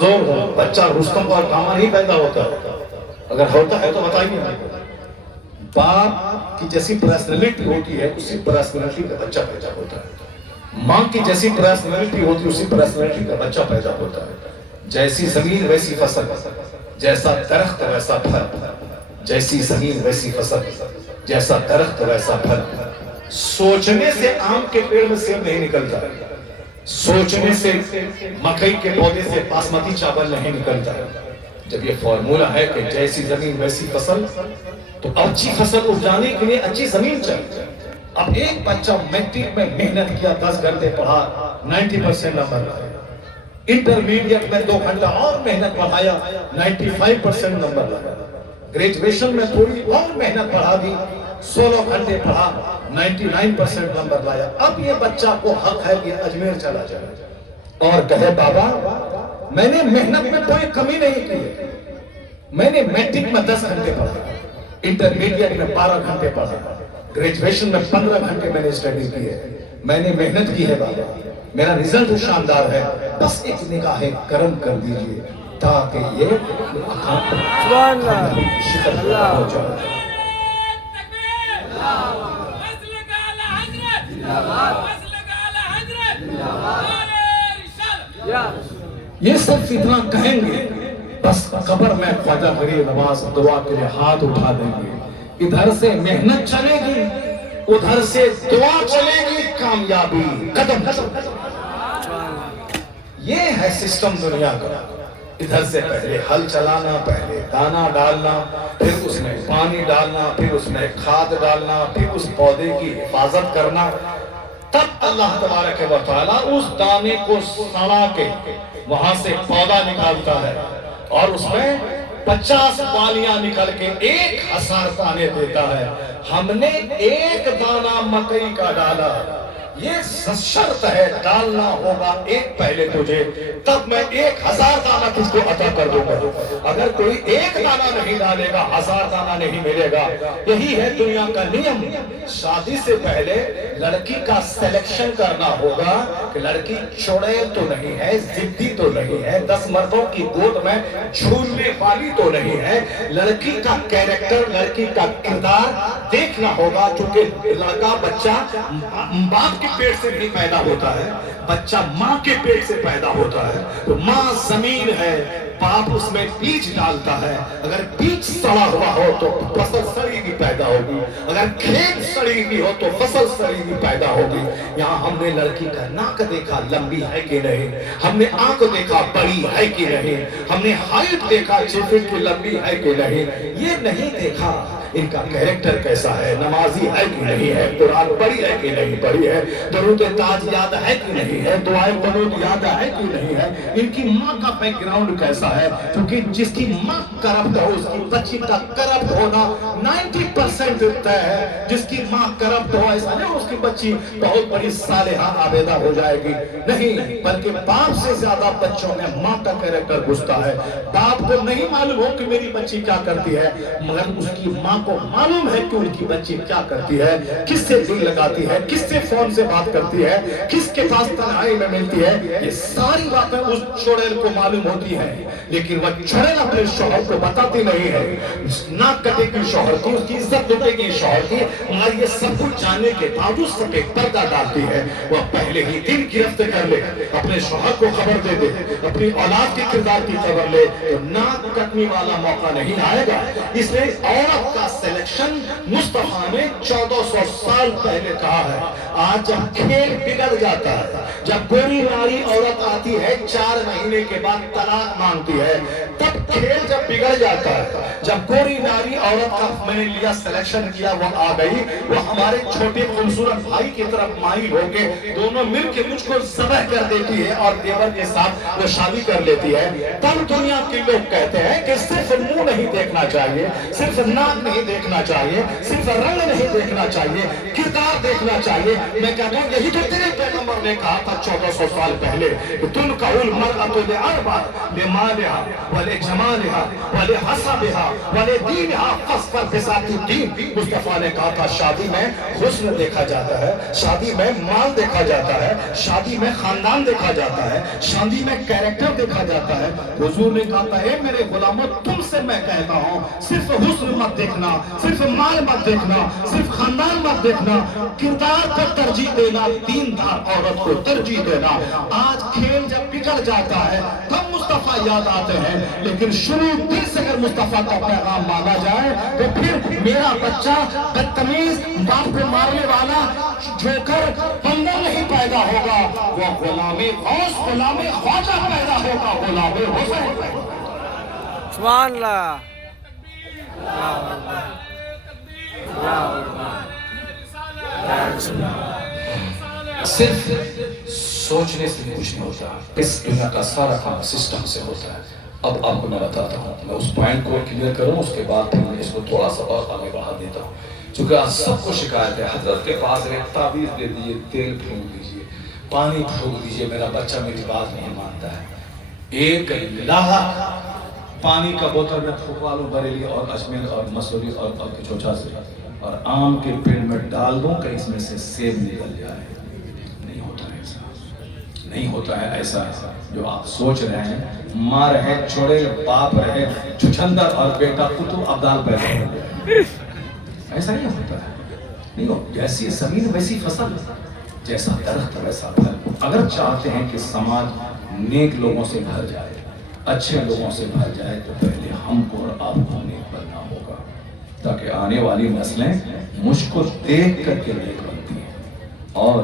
بچہ رستم اور کاما نہیں پیدا ہوتا، اگر ہوتا ہے تو بتائیے۔ باپ کی جیسی پرسنالٹی ہوتی ہے اسی پرسنالٹی کا بچہ پیدا ہوتا ہے، ماں کی جیسی پرسنالٹی ہوتی ہے اسی پرسنالٹی کا بچہ پیدا ہوتا ہے۔ جیسی زمین ویسی فصل، جیسا درخت ویسا پھل، جیسی زمین ویسی فصل، جیسا درخت ویسا پھل۔ سوچنے سے آم کے پیڑ میں سیب نہیں نکلتا، سوچنے سے مکئی کے پودے سے باسمتی چاول نہیں نکلتا۔ جب یہ فارمولہ ہے کہ جیسی زمین ویسی فصل، تو اچھی فصل اگانے کے لیے اچھی زمین چاہیے۔ اب ایک بچہ میٹرک میں محنت کیا، 10 گھنٹے پڑھا، 90% نمبر لائے۔ انٹرمیڈیٹ میں 2 گھنٹہ اور محنت بڑھایا، 95% نمبر لایا۔ گریجویشن میں تھوڑی اور محنت بڑھا دی، 16 گھنٹے پڑھا، 99% نمبر لایا۔ اب یہ بچہ کو حق ہے کہ اجمیر چلا جائے اور کہے بابا میں نے محنت میں کوئی کمی نہیں کی، میں نے میٹرک میں 10 گھنٹے پڑھا، انٹرمیڈیٹ میں 12 گھنٹے پڑھا، گریجویشن میں 15 گھنٹے میں نے اسٹڈی کی ہے، میں نے محنت کی ہے بابا، میرا رزلٹ شاندار ہے، بس ایک نگاہ کرم کر دیجئے تاکہ یہ شکر ہو جائے۔ یہ سب اتنا کہیں گے، بس قبر میں خواجہ غریب نواز دعا کے لیے ہاتھ اٹھا دیں گے۔ ادھر سے محنت چلے گی، ادھر سے دعا چلے گی، کامیابی قدم قدم۔ یہ ہے سسٹم دنیا کا۔ ادھر سے پہلے ہل چلانا، پہلے دانا ڈالنا، پھر اس میں پانی ڈالنا، پھر اس میں کھاد ڈالنا، پھر اس پودے کی حفاظت کرنا، تب اللہ تبارک و تعالیٰ اس دانے کو سڑا کے وہاں سے پودا نکالتا ہے اور اس میں 50 بالیاں نکل کے 1000 دانے دیتا ہے۔ ہم نے ایک دانہ مکئی کا ڈالا، یہ شرط ہے ڈالنا ہوگا ایک پہلے تجھے، تب میں 1000 دانہ تجھ کو عطا کر دوں گا۔ اگر کوئی ایک دانہ نہیں ڈالے گا 1000 دانہ نہیں ملے گا۔ یہی ہے دنیا کا نیم۔ شادی سے پہلے لڑکی کا سلیکشن کرنا ہوگا کہ لڑکی چڑیل تو نہیں ہے، ضدی تو نہیں ہے، 10 مردوں کی گود میں جھولنے والی تو نہیں ہے۔ لڑکی کا کیریکٹر، لڑکی کا کردار دیکھنا ہوگا، چونکہ لڑکا بچہ باپ کے پیٹ سے نہیں پیدا ہوتا ہے، بچہ ماں کے پیٹ سے پیدا ہوتا ہے۔ تو ماں زمین ہے، باپ اس میں بیج ڈالتا ہے۔ اگر بیج سڑا ہوا ہو تو فصل سڑی بھی پیدا ہوگی، اگر کھیت سڑی بھی ہو تو فصل سڑی بھی پیدا ہوگی۔ یہاں ہم نے لڑکی کا ناک دیکھا لمبی ہے کہ نہیں، ہم نے آنکھ دیکھا بڑی ہے کہ نہیں، ہم نے ہائٹ دیکھا 6 فٹ کی لمبی ہے کہ نہیں، یہ نہیں دیکھا ان کا کیریکٹر کیسا ہے، نمازی ہے کہ نہیں ہے، قرآن پڑھی ہے کہ نہیں پڑھی ہے، درود تاج یاد ہے کہ نہیں ہے، دعائیں درود یاد ہے کہ نہیں ہے، ان کی ماں کا بیک گراؤنڈ کیسا ہے، کیونکہ جس کی ماں کرپٹ ہو اس کی بچی کا کرپٹ ہونا 90% طے ہے۔ جس کی ماں کرپٹ ہو ایسا نہیں اس کی بچی بہت بڑی صالحہ عابدہ ہو جائے گی، نہیں، بلکہ باپ سے زیادہ بچوں میں ماں کا کیریکٹر گھستا ہے۔ باپ کو نہیں معلوم ہو کہ میری بچی کیا کرتی ہے، مگر اس کی ماں کو معلوم ہے کہ ان کی بچی کیا کرتی ہے، کس سے دل لگاتی ہے، کس سے فون سے بات کرتی ہے، کس کے پاس تنہائی میں ملتی ہے، یہ ساری باتیں اس چڑیل کو معلوم ہوتی ہیں، لیکن وہ چڑیل اپنے شوہر کو بتاتی نہیں ہے۔ ناک کٹے گی شوہر کی، اس کی عزت لٹے گی شوہر کی، مگر یہ سب کچھ جاننے کے باوجود سب ایک پردہ ڈالتی ہے۔ وہ پہلے ہی دن گرفت کر لے، اپنے شوہر کو خبر دے دے، اپنی اولاد کے کردار کی خبر لے، تو ناک کٹنے والا موقع نہیں آئے گا۔ اس لیے عورت کا سلیکشن مصطفیٰ نے 1400 سال پہلے کہا ہے۔ آج جب کھیل بگڑ جاتا ہے، جب گوری ناری عورت آتی ہے 4 مہینے کے بعد طلاق مانگتی ہے، تب کھیل جب بگڑ جاتا ہے، جب گوری ناری عورت کا میں نے لیا سلیکشن کیا وہ آ گئی، وہ ہمارے چھوٹے خوبصورت بھائی کی طرف مائل ہو کے دونوں مل کے مجھ کو ذبح کر دیتی ہے اور دیور کے ساتھ وہ شادی کر لیتی ہے، تب دنیا کے لوگ کہتے ہیں کہ صرف منہ نہیں دیکھنا چاہیے، صرف ناک نہیں دیکھنا چاہیے، صرف رنگ نہیں دیکھنا چاہیے، کردار دیکھنا چاہیے۔ میں کہتا ہوں یہی تو تیرے پیغمبر نے کہا تھا 1400 سال پہلے، تُنْكَحُ الْمَرْأَةُ لِأَرْبَعٍ لِمَالِهَا وَلِجَمَالِهَا لجمالها ولحسبها ولدینها فاظفر بذات الدین. مصطفیٰ نے کہا تھا شادی میں حسن دیکھا جاتا ہے، شادی میں مال دیکھا جاتا ہے، شادی میں خاندان دیکھا جاتا ہے، شادی میں کیریکٹر دیکھا جاتا ہے. حضور نے کہا تھا اے میرے غلاموں تم سے میں کہتا ہوں صرف حسن مت دیکھنا، صرف مال مت دیکھنا، صرف خاندان مت دیکھنا، کردار کو ترجیح دینا، دیندار عورت کو ترجیح دینا. آج کھیل جب بگڑ جاتا ہے تب مصطفیٰ یاد آتے ہیں، لیکن شروع دل سے اگر مصطفیٰ کا پیغام مانا جائے تو پھر میرا بچہ بدتمیز، باپ کو مارنے والا جوکر بندہ نہیں پیدا ہوگا، وہ غلام غوث، غلام خواجہ پیدا ہوگا، غلام حسین پیدا ہوگا. سبحان اللہ. صرف سوچنے سے کچھ نہیں ہوتا، اس دنیا کا سارا کام سسٹم سے ہوتا ہے. اب آپ کو میں بتاتا ہوں، میں اس پوائنٹ کو کلیئر کروں، اس کے بعد پھر میں اس کو تھوڑا سا اور آگے بڑھا دیتا ہوں. چونکہ آج سب کو شکایت ہے حضرت کے پاس ایک تعویذ دے دیجیے، تیل پھونک دیجیے، پانی پھونک دیجیے، میرا بچہ میری بات نہیں مانتا ہے. ایک لاہا پانی کا بوتل میں پھونکوا لوں بریلی اور اجمیر اور مسوری اور چوچا سے، اور آم کے پیڑ میں ڈال دوں کہ اس میں سے سیب نکل جائے. نہیں ہوتا ہے ایسا، نہیں ہوتا ہے ایسا جو آپ سوچ رہے ہیں. ماں رہے چھوڑے، باپ رہے چھچھندر اور بیٹا قطب ابدال پیدا ہو گیا. ایسا نہیں ہوتا ہے. نہیں ہو، جیسی زمین ویسی فصل، جیسا درخت ویسا پھل. اگر چاہتے ہیں کہ سماج نیک لوگوں سے بھر جائے، اچھے لوگوں سے بھر جائے، تو پہلے ہم کو اور آپ کو نیک بننا ہوگا، تاکہ آنے والی نسلیں مجھ کو دیکھ کر کے نیک بنتی ہیں. اور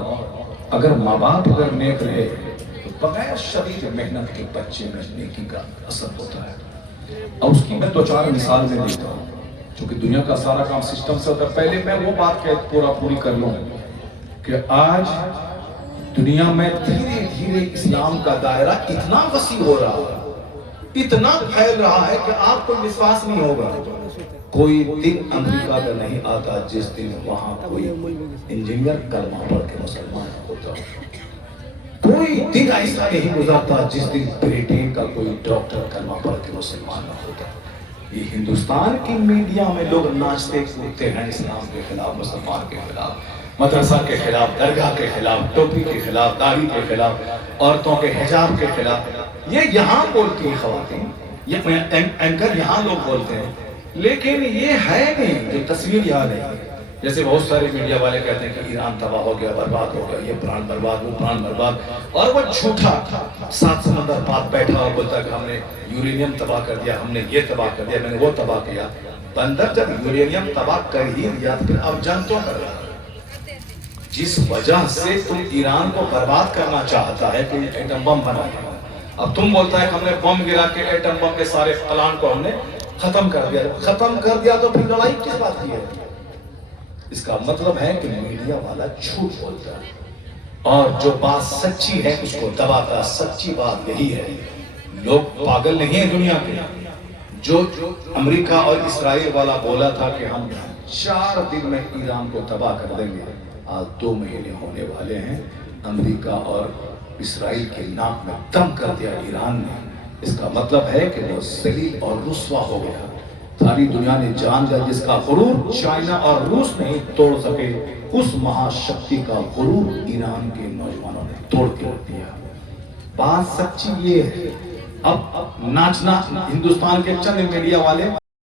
اگر ماں باپ اگر نیک رہے تو بغیر شدید محنت کے بچے میں نیکی کا اثر ہوتا ہے. اور اس کی میں دو چار مثال میں دیتا ہوں، چونکہ دنیا کا سارا کام سسٹم سے ہوتا ہے. پہلے میں وہ بات پوری کر لوں کہ آج دنیا میں دھیرے دھیرے اسلام کا دائرہ اتنا وسیع ہو رہا ہے، اتنا پھیل رہا ہے کہ آپ کو وشواس نہیں ہوگا. کوئی دن امریکہ کا نہیں آتا جس دن وہاں کوئی انجینئر کلمہ پڑھ کے مسلمان ہوتا. کوئی دن ایسا نہیں گزرتا جس دن بریٹین کا کوئی ڈاکٹر کلمہ پڑھ کے مسلمان نہ ہوتا. یہ ہندوستان کی میڈیا میں لوگ ناچتے کودتے ہیں اسلام کے خلاف، مسلمان کے خلاف، مدرسہ کے خلاف، درگاہ کے خلاف، ٹوپی کے خلاف، داڑھی کے خلاف، عورتوں کے حجاب کے خلاف. یہ یہاں بولتی ہیں خواتین، یہ اینکر یہاں لوگ بولتے ہیں، لیکن یہ ہے نہیں جو تصویر یہاں نہیں ہے. جیسے بہت سارے میڈیا والے کہتے ہیں کہ ایران تباہ ہو گیا، برباد ہو گیا، یہ پران برباد، وہ پران برباد، اور وہ جھوٹا 7 سمندر پار بیٹھا اور بولتا کہ ہم نے یورینیم تباہ کر دیا، ہم نے یہ تباہ کر دیا، میں نے وہ تباہ کیا. بندر جب یورینیم تباہ کر ہی دیا تو پھر اب جنگ کیوں کر رہا ہے؟ جس وجہ سے تم ایران کو برباد کرنا چاہتا ہے کہ ایٹم بم بنا دیا، اب تم بولتا ہے کہ ہم نے بم گرا کے ایٹم بم کے سارے پلان کو ہم نے ختم کر دیا. ختم کر دیا تو پھر لڑائی کس بات کی ہے؟ اس کا مطلب ہے کہ میڈیا والا جھوٹ بولتا ہے اور جو بات سچی ہے اس کو دباتا. سچی بات یہی ہے، لوگ پاگل نہیں ہیں دنیا کے. جو امریکہ اور اسرائیل والا بولا تھا کہ ہم 4 دن میں ایران کو تباہ کر دیں گے، آج 2 مہینے ہونے والے ہیں. امریکہ اور اسرائیل کے ناک میں دم کر دیا ایران نے. اس کا مطلب ہے کہ وہ ذلیل اور رسوا ہو گیا. ساری دنیا نے جان لیا جس کا غرور چائنا اور روس نہیں توڑ سکے، اس مہاشکتی کا غرور ایران کے نوجوانوں نے توڑ کے رکھ دیا. بات سچی یہ ہے. اب ناچنا ہندوستان کے چند میڈیا والے